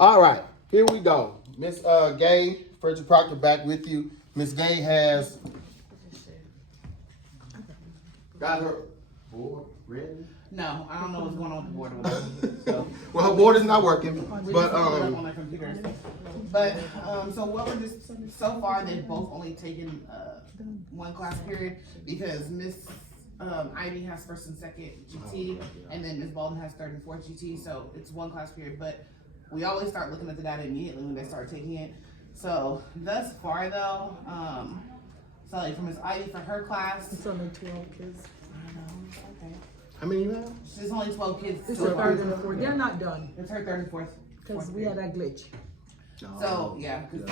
All right, here we go. Miss Gay, Frederick Proctor back with you. Miss Gay has got her board ready. No, I don't know what's going on with the board over there. So, Well, her board is not working, we but just pulled it up on our computers. But so what we're just so far they've both only taken one class period because Miss Ivy has first and second GT, and then Miss Baldwin has third and fourth GT. So it's one class period, but we always start looking at the data immediately when they start taking it. So thus far though, so like for Miss Ivy for her class, It's only 12 kids. okay. how many you have? She's only 12 kids. It's so the far. third and the fourth. They're not done It's her third and fourth. because we had a glitch. So yeah, because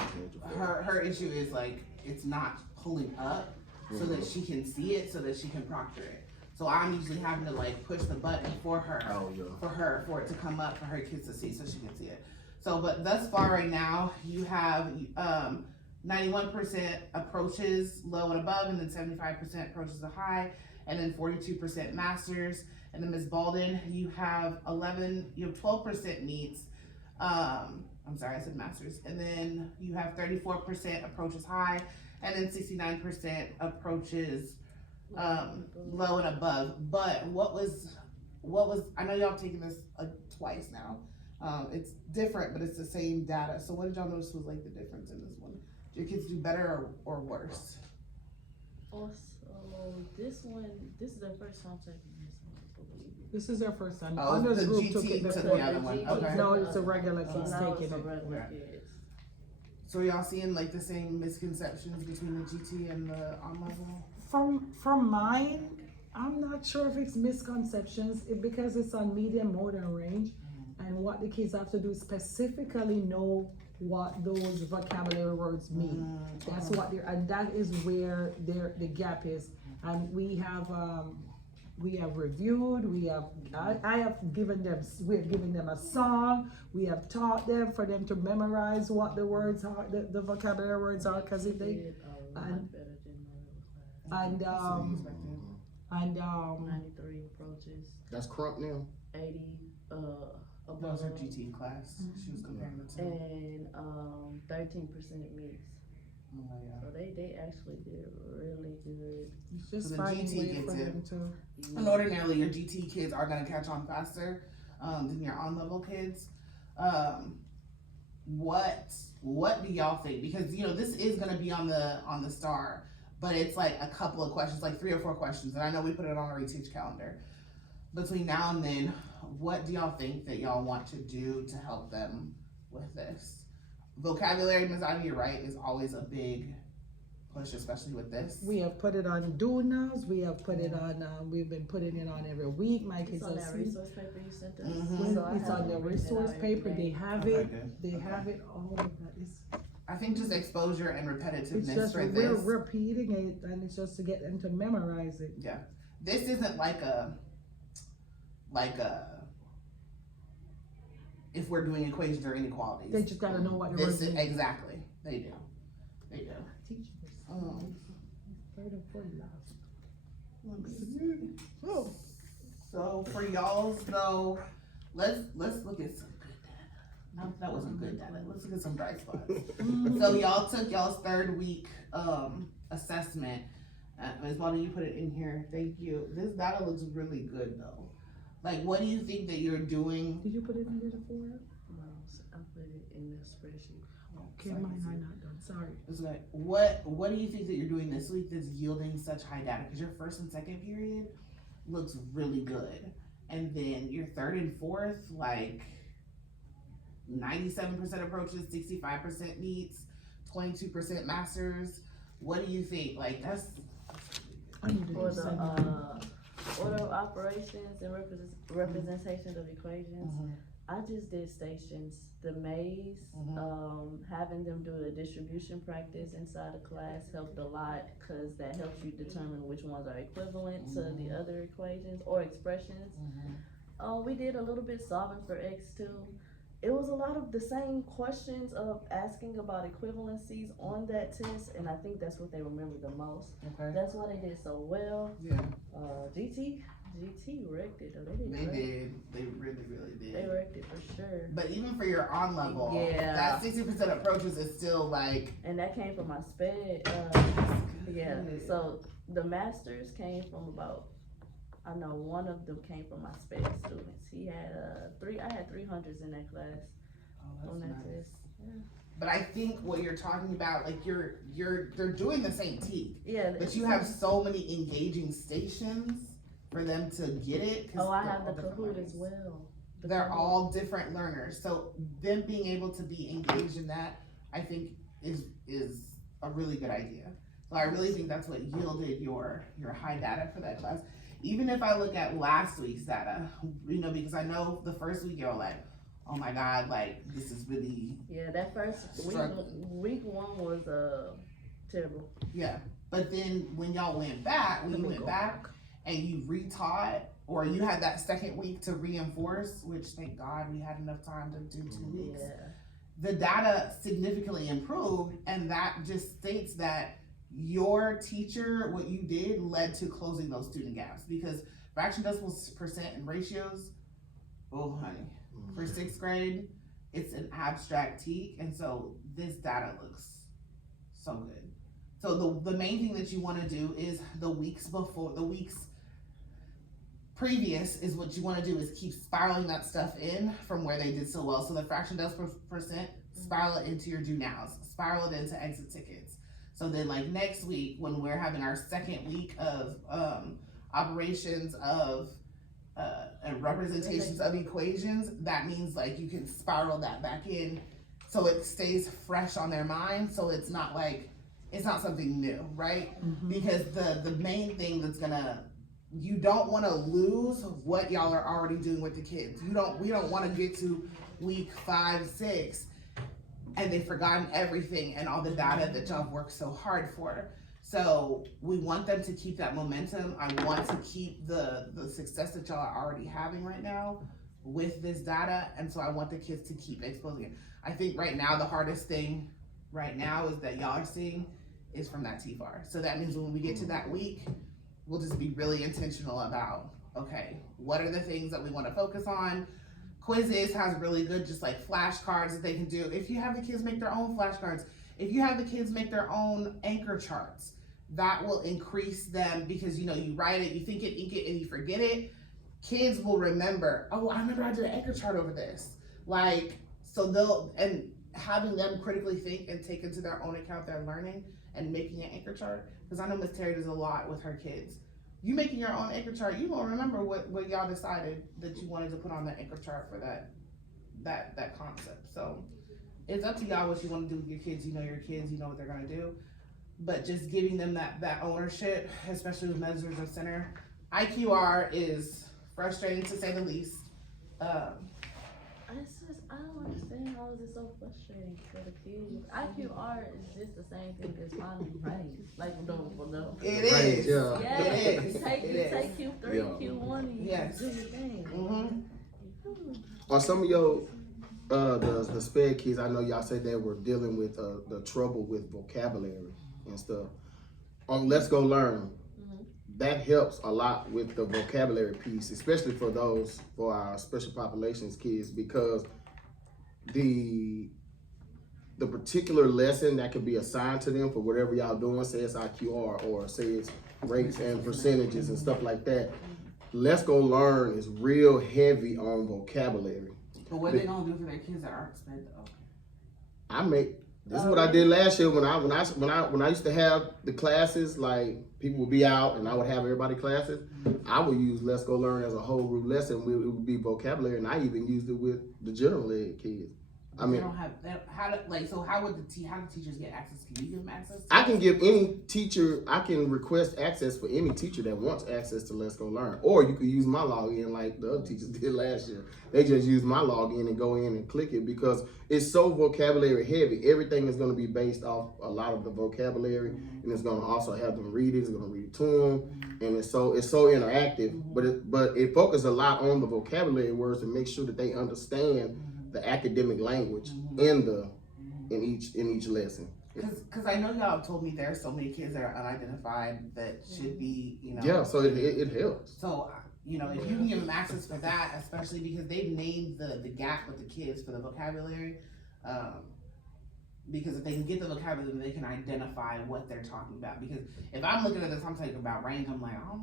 her issue is like it's not pulling up so that she can see it, so that she can proctor it. So I'm usually having to like push the button for her, for it to come up for her kids to see, so she can see it. So, but thus far right now, you have 91% approaches low and above, and then 75% approaches to high, and then 42% masters. And then Ms. Baldwin, you have 12% meets. I'm sorry, I said masters. And then you have 34% approaches high, and then 69% approaches low and above. But what was I know y'all have taken this twice now. It's different, but it's the same data. So what did y'all notice was like the difference in this one? Do your kids do better or worse? Also, this is their first time taking this one, I believe. This is their first time. Oh, Others the group GT took it took before. the other one. Okay. No, it's a regular kids Now taking it's a it. regular Okay. kids. So y'all seeing like the same misconceptions between the GT and the on level? From mine, I'm not sure if it's misconceptions because it's on medium motor range, and what the kids have to do is specifically know what those vocabulary words mean. That's what they're, and that is where the gap is. And we have reviewed, we have given them a song, we have taught them for them to memorize what the words are, the vocabulary words are, because if they Did a lot and- better than the other class. and 93 approaches, That's crump now. 80 That was her above, GT class. She was comparing the two. and 13% meets. Oh, yeah. So they actually did really good. it's just So the finding GT way gets for it. them to. And ordinarily, your GT kids are gonna catch on faster than your on-level kids. What do y'all think? Because this is gonna be on the star, but it's like a couple of questions, like 3 or 4 questions, and I know we put it on our reteach calendar. Between now and then, what do y'all think that y'all want to do to help them with this? Vocabulary, Ms. Ivy, you're right, is always a big push, especially with this. We have put it on Donas. We have put it on. We've been putting it on every week. My It's kids on are that seeing. resource paper you sent us. Mhm. So I It's have on the it written resource out every paper. day. They have Okay, it. good. They Okay. have it. All of that. I think just exposure and It's repetitiveness just for we're this. repeating it, and it's just to get them to memorize it. Yeah, this isn't like a if we're doing equations or inequalities. They just gotta know what the This words is mean. exactly. They do. Teachers. Third and fourth last. Let me see. Oh. So for y'all's though, let's look at some good data. No, that wasn't good data. Let's look at some bright spots. So y'all took y'all's third week assessment. Ms. Baldwin, you put it in here. Thank you. This data looks really good though. Like, what do you think that you're doing? Did you put it in there before? No, I put it in the spreadsheet. Okay, mine are not done. Sorry. It's like, what do you think that you're doing this week that's yielding such high data? Because your first and second period looks really good, and then your third and fourth, like 97% approaches, 65% meets, 22% masters. What do you think? Like that's I need to For do the something. order of operations and representation of equations, I just did stations, the maze, having them do the distribution practice inside the class helped a lot, cause that helps you determine which ones are equivalent to the other equations or expressions. We did a little bit solving for X2. It was a lot of the same questions of asking about equivalencies on that test, and I think that's what they remember the most. okay. That's why they did so well. Yeah. GT, GT wrecked it, though. They did. They great. did. They really, really did. They wrecked it for sure. But even for your on level, Yeah. that 60% approaches is still like. And that came from my sped. Yeah. So the masters came from about. I know one of them came from my sped students. He had I had 300s in that class on that test. Yeah. But I think what you're talking about, like they're doing the same teak, Yeah. but you have so many engaging stations for them to get it. Oh, I have the Kahoot as well. They're all different learners, so them being able to be engaged in that, I think is a really good idea. So I really think that's what yielded your high data for that class. Even if I look at last week's data, because I know the first week you're like, oh my God, like this is really. Yeah, that first week one was terrible. Yeah, but then when y'all went back, and you retaught, or you had that second week to reinforce, which thank God we had enough time to do 2 weeks. Yeah. The data significantly improved, and that just states that your teacher, what you did, led to closing those student gaps. Because fraction decimals, percent, and ratios, oh honey, for 6th grade, it's an abstract teak, and so this data looks so good. So the main thing that you want to do is the weeks previous is what you want to do is keep spiraling that stuff in from where they did so well. So the fraction decimal percent, spiral it into your do nows, spiral it into exit tickets. So then like next week when we're having our second week of operations of and representations of equations, that means like you can spiral that back in so it stays fresh on their mind, so it's not something new, right? Because the main thing that's you don't want to lose what y'all are already doing with the kids. We don't want to get to week 5, 6 and they've forgotten everything and all the data that y'all have worked so hard for. So we want them to keep that momentum. I want to keep the success that y'all are already having right now with this data. And so I want the kids to keep exposing it. I think right now, the hardest thing right now is that y'all are seeing is from that TFAR. So that means when we get to that week, we'll just be really intentional about, okay, what are the things that we want to focus on? Quizzes has really good, just like flashcards that they can do. If you have the kids make their own flashcards, if you have the kids make their own anchor charts, that will increase them because you write it, you think it, ink it, and you forget it. Kids will remember, oh, I remember I did an anchor chart over this. And having them critically think and take into their own account their learning and making an anchor chart. Because I know Miss Terry does a lot with her kids. You making your own anchor chart, you gonna remember what y'all decided that you wanted to put on the anchor chart for that concept. So it's up to y'all what you want to do with your kids. You know your kids, you know what they're gonna do. But just giving them that ownership, especially with measures of center. IQR is frustrating to say the least. I don't understand how is it so frustrating for the kids. IQR is just the same thing as final range. Like It is. Yeah. Yeah, It is. you take Q3, Yeah. Q1, and you Yes. do your thing. Are some of your the sped kids, I know y'all said they were dealing with the trouble with vocabulary and stuff. On Let's Go Learn, that helps a lot with the vocabulary piece, especially for our special populations kids, because the particular lesson that could be assigned to them for whatever y'all doing, say it's IQR or say it's rates and percentages and stuff like that. Let's Go Learn is real heavy on vocabulary. But what are they gonna do for their kids that aren't sped though? This is what I did last year when I used to have the classes, like people would be out and I would have everybody classes. I would use Let's Go Learn as a whole group lesson. It would be vocabulary, and I even used it with the general ed kids. They don't have how would how do teachers get access? Can you give them access? I can give any teacher, I can request access for any teacher that wants access to Let's Go Learn. Or you could use my login like the other teachers did last year. They just use my login and go in and click it because it's so vocabulary heavy. Everything is going to be based off a lot of the vocabulary, and it's going to also have them read it. It's going to read it to them, and it's so interactive. But it focuses a lot on the vocabulary words to make sure that they understand the academic language in each lesson. Because I know y'all have told me there are so many kids that are unidentified that should be, Yeah, so it helps. So you know, if you can give them access for that, especially because they've named the gap with the kids for the vocabulary, because if they can get the vocabulary, they can identify what they're talking about. Because if I'm looking at this, I'm talking about range, I'm like, oh.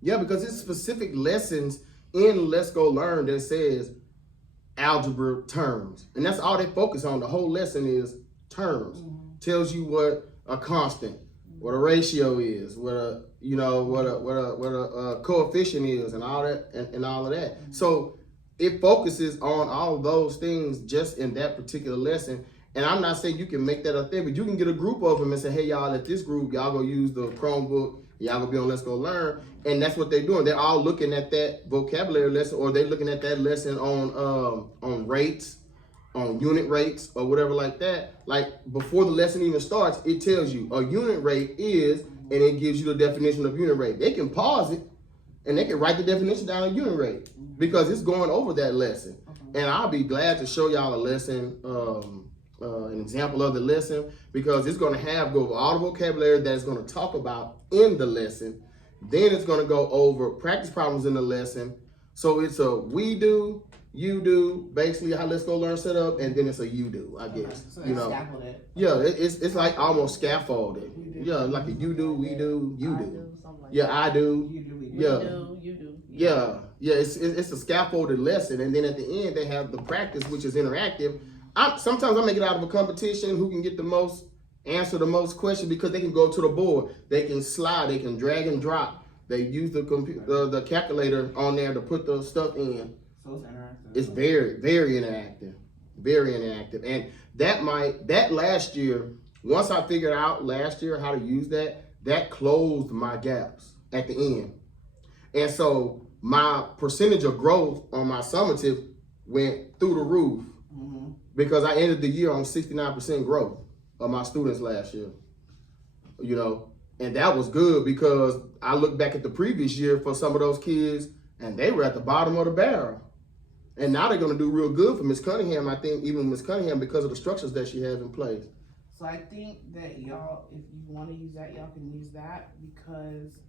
Yeah, because it's specific lessons in Let's Go Learn that says algebra terms. And that's all they focus on. The whole lesson is terms. Tells you what a constant, what a ratio is, what a coefficient is, and all that, and all of that. So it focuses on all of those things just in that particular lesson. And I'm not saying you can make that a thing, but you can get a group of them and say, hey, y'all, at this group, y'all go use the Chromebook, y'all go be on Let's Go Learn. And that's what they're doing. They're all looking at that vocabulary lesson, or they're looking at that lesson on rates, on unit rates, or whatever like that. Like before the lesson even starts, it tells you a unit rate is, and it gives you the definition of unit rate. They can pause it and they can write the definition down of unit rate because it's going over that lesson. And I'll be glad to show y'all a lesson, an example of the lesson, because it's going to go over all the vocabulary that it's going to talk about in the lesson. Then it's going to go over practice problems in the lesson. So it's a we do, you do, basically how Let's Go Learn set up, and then it's a you do, I guess. So You know, scaffolded. yeah, it's like almost scaffolded. Yeah, like a you do, we do, you I do. do, something like Yeah, I do. You do, we do. Yeah. You do. Yeah, it's a scaffolded lesson, and then at the end they have the practice, which is interactive. Sometimes I make it out of a competition who can get the most, answer the most questions, because they can go to the board, they can slide, they can drag and drop. They use the calculator on there to put the stuff in. So it's interactive. It's very, very interactive, very interactive, and that last year, once I figured out last year how to use that closed my gaps at the end, and so my percentage of growth on my summative went through the roof. Because I ended the year on 69% growth of my students last year, you know, and that was good because I look back at the previous year for some of those kids and they were at the bottom of the barrel. And now they're going to do real good for Miss Cunningham, I think, even Miss Cunningham, because of the structures that she has in place. So I think that y'all, if you want to use that, y'all can use that because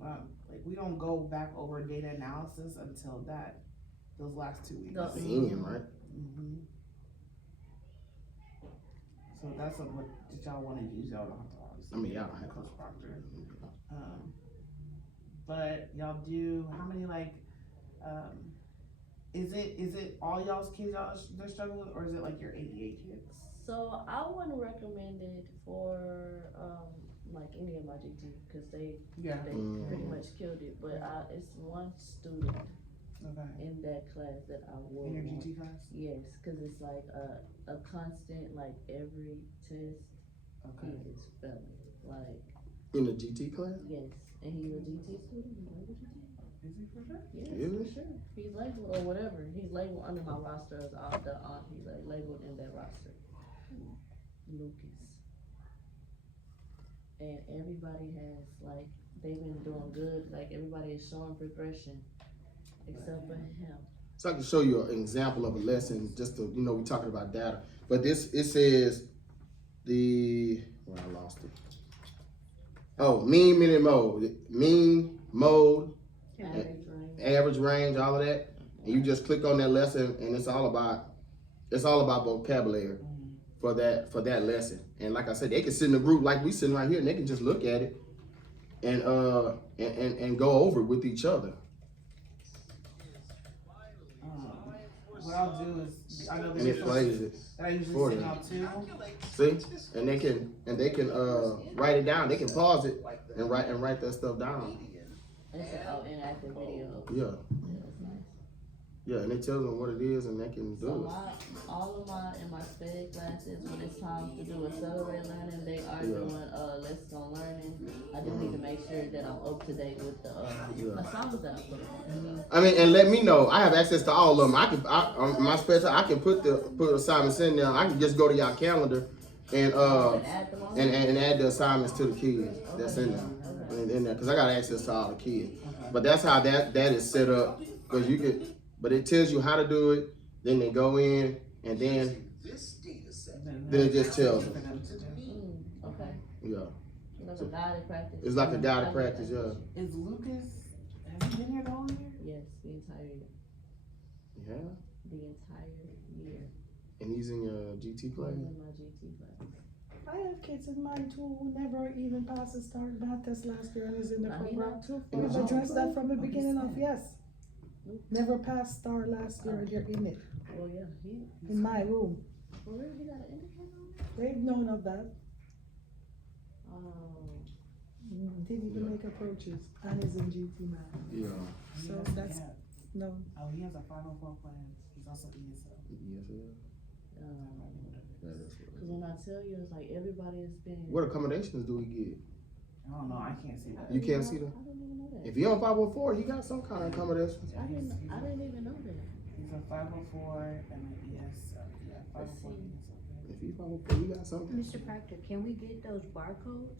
like we don't go back over data analysis until those last 2 weeks. At the end, right? So that's what did y'all want to use? Y'all don't have to obviously. I mean, y'all don't have Coach Proctor. But y'all do how many like? Is it all y'all's kids they're struggling with, or is it like your ADA kids? So I wouldn't recommend it for like any of my GT because they pretty much killed it. But it's one student in that class that I will. In your GT class? Yes, because it's like a constant, like every test he is failing. Like In the GT class? yes, and he's a GT student. He's labeled GT. Is he for sure? Yes, Really? for sure. He's labeled or whatever. He's labeled under my roster as he's like labeled in that roster. Lucas. And everybody has like they've been doing good. Like everybody is showing progression, except for him. So I can show you an example of a lesson, just to, you know, we're talking about data. But it says I lost it. Oh, mean, mode, average range, all of that. And you just click on that lesson, and it's all about vocabulary for that lesson. And like I said, they can sit in a group like we sitting right here, and they can just look at it and go over it with each other. What I'll do is I know And it plays it that I usually for send them. out too. See, and they can write it down. They can pause it and write that stuff down. It's an interactive video. Yeah, That's nice. yeah, and it tells them what it is, and they can do So it. all of my in my sped classes, when it's time to do accelerated learning, they are doing Let's Go Learning. I just need to make sure that I'm up to date with the assignments that I put on. I mean, and let me know. I have access to all of them. On my special, I can put assignments in there. I can just go to y'all calendar and Add them on? and add the assignments to the kids that's in there, because I got access to all the kids. But that's how that is set up, because you can. But it tells you how to do it. Then they go in, and then it just tells them. Okay. Yeah, Like a guided practice. it's like a guided practice. Yeah. Is Lucas Has he been here the whole year? Yes, the entire year. Yeah. The entire year. And he's in your GT class? He's in my GT class. I have kids in mine too who never even passed the STAR math test last year and is in the He program. not too In We've the addressed that from the beginning of, sad. yes. Never passed STAR last year and they're in it, Well, yeah, in my room. for real, he got an indicator on there? They've known of that, Oh, didn't even make approaches and is in GT math. Yeah. So He has- that's- yeah. No, Oh, he has a 504 plan. He's also ESL. Yes, yeah. That is cause when I tell you, it's like everybody has been. What accommodations do he get? I don't know. I can't see that. You can't see them? I didn't even know that. If he on 504, he got some kind of accommodations. Yeah, I didn't even know that. He's a 504 and an ESL. Yeah, 504 see. ESL. If he 504, he got something. Mr. Proctor, can we get those barcodes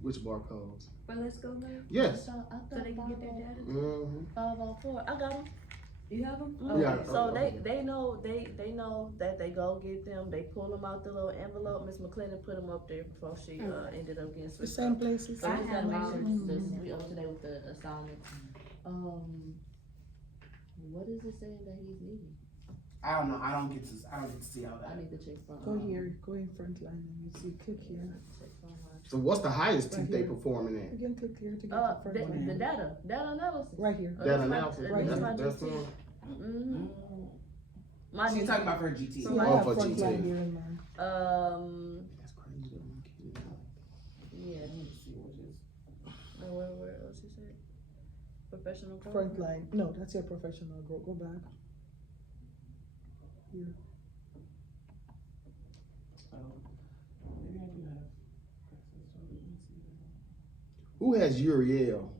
Which barcodes? for Let's Go Live? Yes. So I So thought they can get their data? Mm-hmm. 504. I got them. You have them? Yeah. Okay, so they know that they go get them. They pull them out the little envelope. Miss McClendon put them up there before she ended up getting the switched. same places. So we I just have gotta make mine. sure this, we up to date with the assignments. What is it saying that he's needing? I don't know. I don't get to see all I that. need to check from. Go here, go in front line and you see, click here. Check from So what's the highest Right teeth they here. performing at? Again, click here to get the front line. the data analysis. Right here. That analysis. Right That's, here. that's the one. Mm-hmm. My She's talking about for her GT. So I Oh, have for front GT. line here in mind. That's crazy. Yeah. Let me see what it is. Where else you said? Professional growth? Front line, no, that's your professional growth, go back. Here, Oh, maybe I do have access to it. Let me see. Who has Uriel?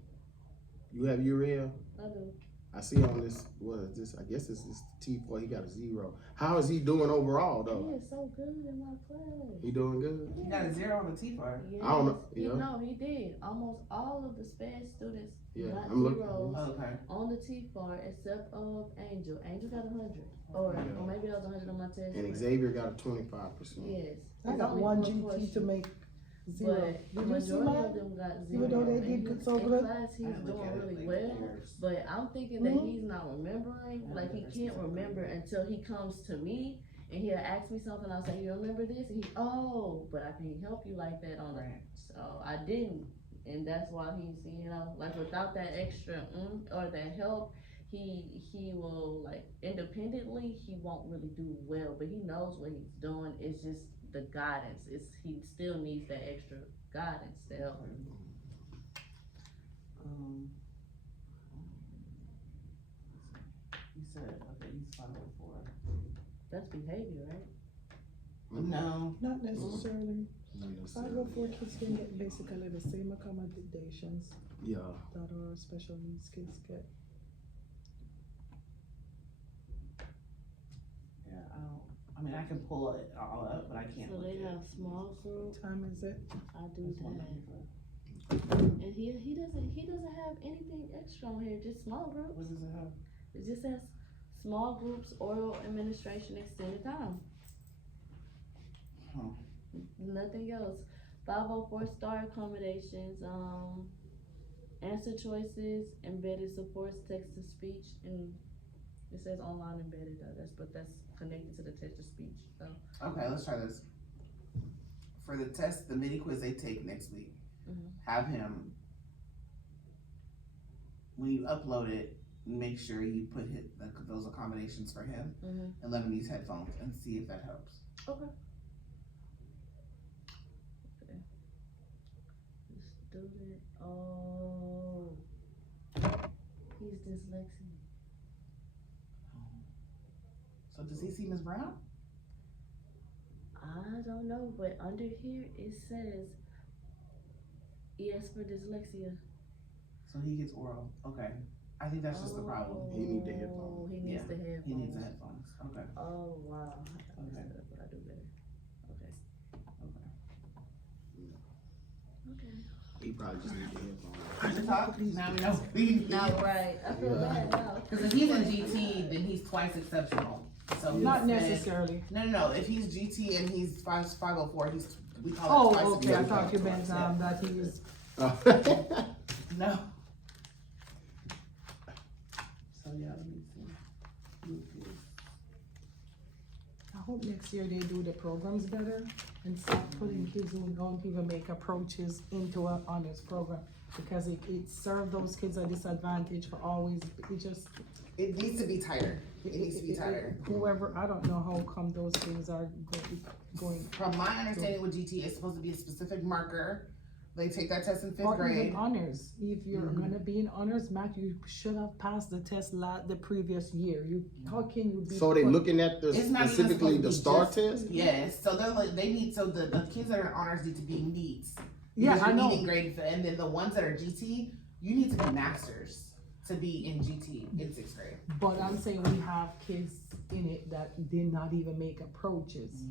You have Uriel? I do. I see on this, what is this? I guess this is T4, he got a 0. How is he doing overall He though? is so good in my class. He doing good? You got a 0 on the T bar. Yes. I don't know, He, yeah. no, he did. Almost all of the SPED students Yeah, got I'm looking. zeros Okay. on the T-bar except of Angel. Angel got 100. Or maybe that was 100 on my test. And but- Xavier got a 25%. Yes. I It's got only one 4 GT to questions, make 0. But the Did you see majority mine? of them got 0. Even though they And did he- so in good? class, he's I didn't look doing at it really like well. yours. But I'm thinking that Mhm. he's not remembering, I like he remember can't specifically. remember until he comes to me and he'll ask me something. I'll say, "You remember this?" And he, "Oh, but I can't help you like that on Right. it." So I didn't, and that's why he's, like without that extra or that help, he will like independently. He won't really do well, but he knows what he's doing. It's just the guidance. He still needs that extra guidance to help him. You said, okay, he's 504. That's behavior, right? No. Not necessarily. Not necessarily. 504 kids can get basically the same accommodations Yeah. that our special needs kids get. Yeah, I mean, I can pull it all up, but I can't So look they at have it. small group. What time is it? I do That's one that. number. And he doesn't have anything extra on here, just small What groups. does it have? It just says small groups, oral administration, extended time. Huh. Nothing else. 504 star accommodations, answer choices, embedded supports, text to speech, and it says online embedded, but that's connected to the text to speech, so. Okay, let's try this. For the test, the mini quiz they take next week, Mhm. have him, when you upload it, make sure you put those accommodations for him Mhm. and let him use headphones and see if that helps. Okay. The student, oh, he's dyslexic. So does he see Ms. Brown? I don't know, but under here it says ES for dyslexia. So he gets oral. Okay. I think that's just the problem. He need the headphones. He needs Yeah, the headphones. He needs the headphones. Okay. Oh wow. Okay. But I do better. Okay. Okay. He probably just need the headphones. Can we talk? Now we know. We Now right. I feel Yeah. bad now. Because if he's in GT, then he's twice exceptional. So he's Not been- necessarily. No. If he's GT and he's 504, we call it twice Oh, okay, I exceptional. thought you meant that he is, No. hope next year they do the programs better and start putting kids who don't even make approaches into an honors program. Because it served those kids a disadvantage for always, It needs to be tighter. It needs to be tighter. whoever, I don't know how come those things are going. From my understanding with GT, it's supposed to be a specific marker. They take that test in fifth Or grade. even honors, if you're gonna be in honors, Matt, you should have passed the test the previous year. How can you be? So they looking at the It's not even specifically supposed to the be STAR just- test? Yes, so they're like, they need, so the kids that are in honors need to be neats. Yeah, Because I you're know. needing grade, and then the ones that are GT, you need to be masters to be in GT in sixth grade. But I'm saying we have kids in it that did not even make approaches,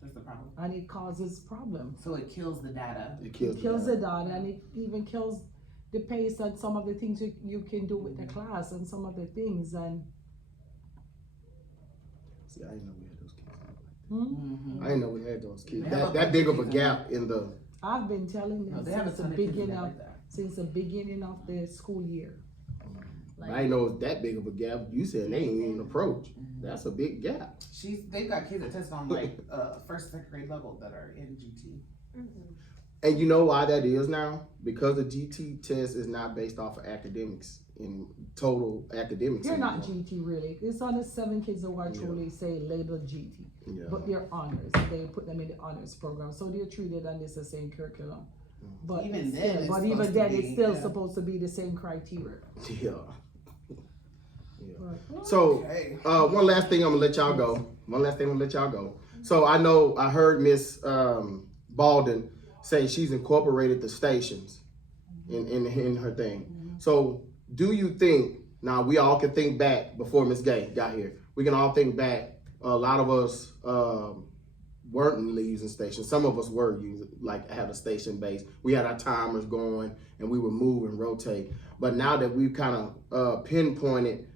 That's the problem. and it causes problems. So it kills the data. It It kills kills the the data, and it even kills the pace and some of the things you can do with the class and some of the things, and See, I didn't know we had those kids. Mm-hmm. I didn't know we had those kids. They have That a big of a bunch of gap in the. I've been telling No, them they have a since the ton of kids that beginning are of, like that. since the beginning of the school year. I didn't know it was that big of a gap. You said they ain't even approach. That's a big gap. They've got kids that test on like first, second grade level that are in GT. And you know why that is now? Because the GT test is not based off of academics in total academics. They're not anymore. GT really. It's on the 7 kids who are truly say labeled GT, Yeah. but they're honors. They put them in the honors program, so they're treated under the same curriculum. But Even it's then, still, it's but supposed even to then, be, it's still yeah. supposed to be the same criteria. Yeah. But So, Okay. one last thing I'm gonna let y'all go. So I know I heard Miss Baldwin say she's incorporated the stations in her thing. So do you think, now we all can think back before Miss Gay got here, we can all think back, a lot of us weren't using stations. Some of us were using, like had a station base. We had our timers going and we would move and rotate. But now that we've kind of pinpointed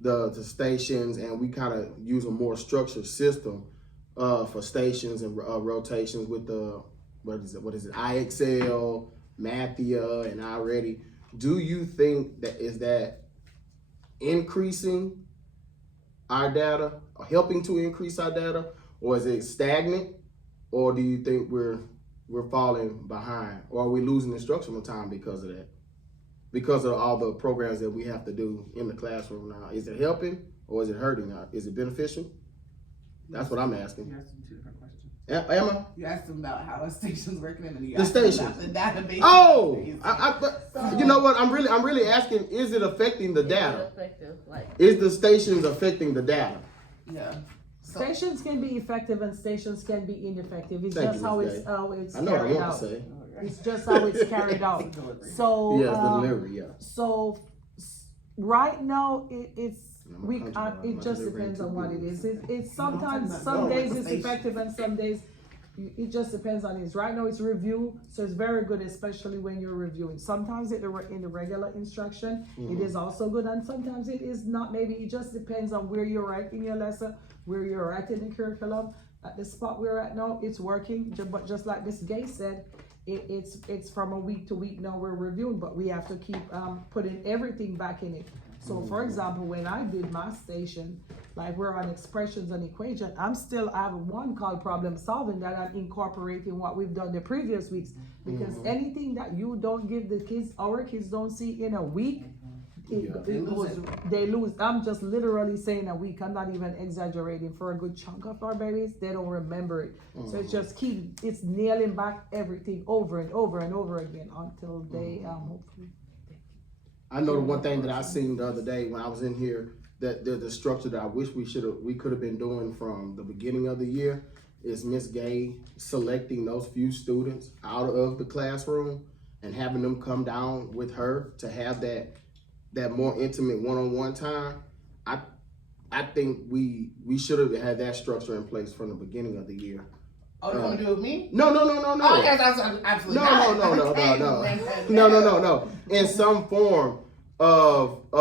the stations and we kind of use a more structured system for stations and rotations with the, what is it, IXL, Mathia, and iReady. Do you think that is that increasing our data, or helping to increase our data, or is it stagnant, or do you think we're falling behind, or are we losing instructional time because of that? Because of all the programs that we have to do in the classroom now, is it helping or is it hurting? Is it beneficial? That's what I'm asking. You asked them two different questions. Am I? You asked them about how a station's working, and then you The asked them stations. about the database. Oh, but you know what? I'm really asking: is it affecting the Is it data? effective? Like, Is the stations affecting the data? Yeah. So, stations can be effective and stations can be ineffective. It's Thank just you, how Ms. it's Gay. how it's I know what I carried want out. to say. It's just how it's carried out. Delivery. So Yes, the delivery. Yeah. So right now it's I'm we a country boy. it My just delivery depends ain't on too what good. it is. It's I'm sometimes talking some about days the it's station. effective and some days it just depends on it. Right now it's review, so it's very good, especially when you're reviewing. Sometimes in the regular instruction, it is also good, and sometimes it is not. Maybe it just depends on where you're at in your lesson, where you're at in the curriculum. At the spot we're at now, it's working. But just like Miss Gay said, it's from a week to week now we're reviewing, but we have to keep putting everything back in it. So for example, when I did my station, like we're on expressions and equation, I have one called problem solving that I'm incorporating what we've done the previous weeks. Because anything that you don't give the kids, our kids don't see in a week, they lose. I'm just literally saying a week. I'm not even exaggerating. For a good chunk of our babies, they don't remember it. So it's just it's nailing back everything over and over and over again until they hopefully. I know the one thing that I seen the other day when I was in here, that the structure that I wish we could have been doing from the beginning of the year is Miss Gay selecting those few students out of the classroom and having them come down with her to have that more intimate one-on-one time. I think we should have had that structure in place from the beginning of the year. oh, you want to do it with me? No. Oh, yes, absolutely not. No. In some form of a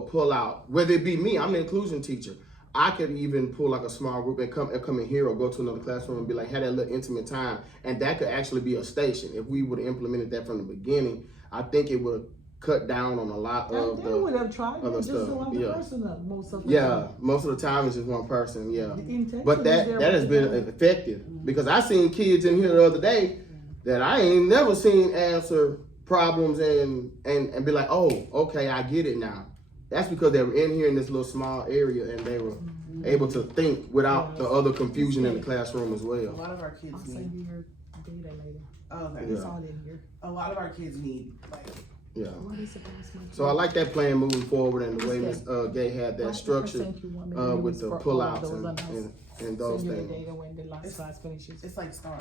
pullout, whether it be me, I'm the inclusion teacher. I could even pull like a small group and come in here or go to another classroom and be like, have that little intimate time, and that could actually be a station. If we would have implemented that from the beginning, I think it would cut down on a lot of And they would the, have tried other to just stuff, don't have the yeah. personal most of the yeah, time. most of the time it's just one person, yeah. The intention But is that there, has but been they don't. effective, because I seen kids in here the other day that I ain't never seen answer problems and be like, oh, okay, I get it now. That's because they were in here in this little small area and they were able to think without the other confusion in the classroom as A well. lot of our I'll kids send need, you your data later. okay, It's Yeah. all in here. a lot of our kids need, like, Yeah. What is the password? So I like that plan moving forward and the way Ms. Gay had What that structure percent you want me to use with the for all of pullouts those, and I'll and those send you the things. data when the last It's- class finishes. it's like Star.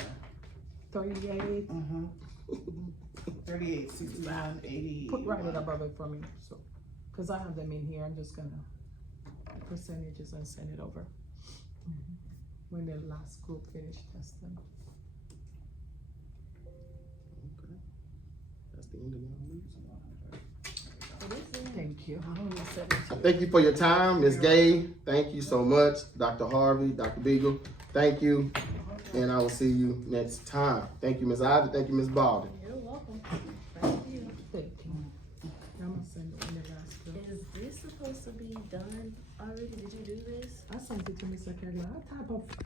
38, 38, 69, 80. put right it above it for me, so, cause I have them in here, I'm just gonna percentages and send it over. When the last group finish testing. That's the end of my meeting. Thank you. Thank you for your time, Ms. Gay. Thank you so much, Dr. Harvey, Dr. Beagle. Thank you, and I will see you next time. Thank you, Ms. Ivy. Thank you, Ms. Baldwin. You're welcome. Thank you. Thank you. I'm gonna send it in the last group. Is this supposed to be done already? Did you do this? I sent it to Mr. Kegler, I type of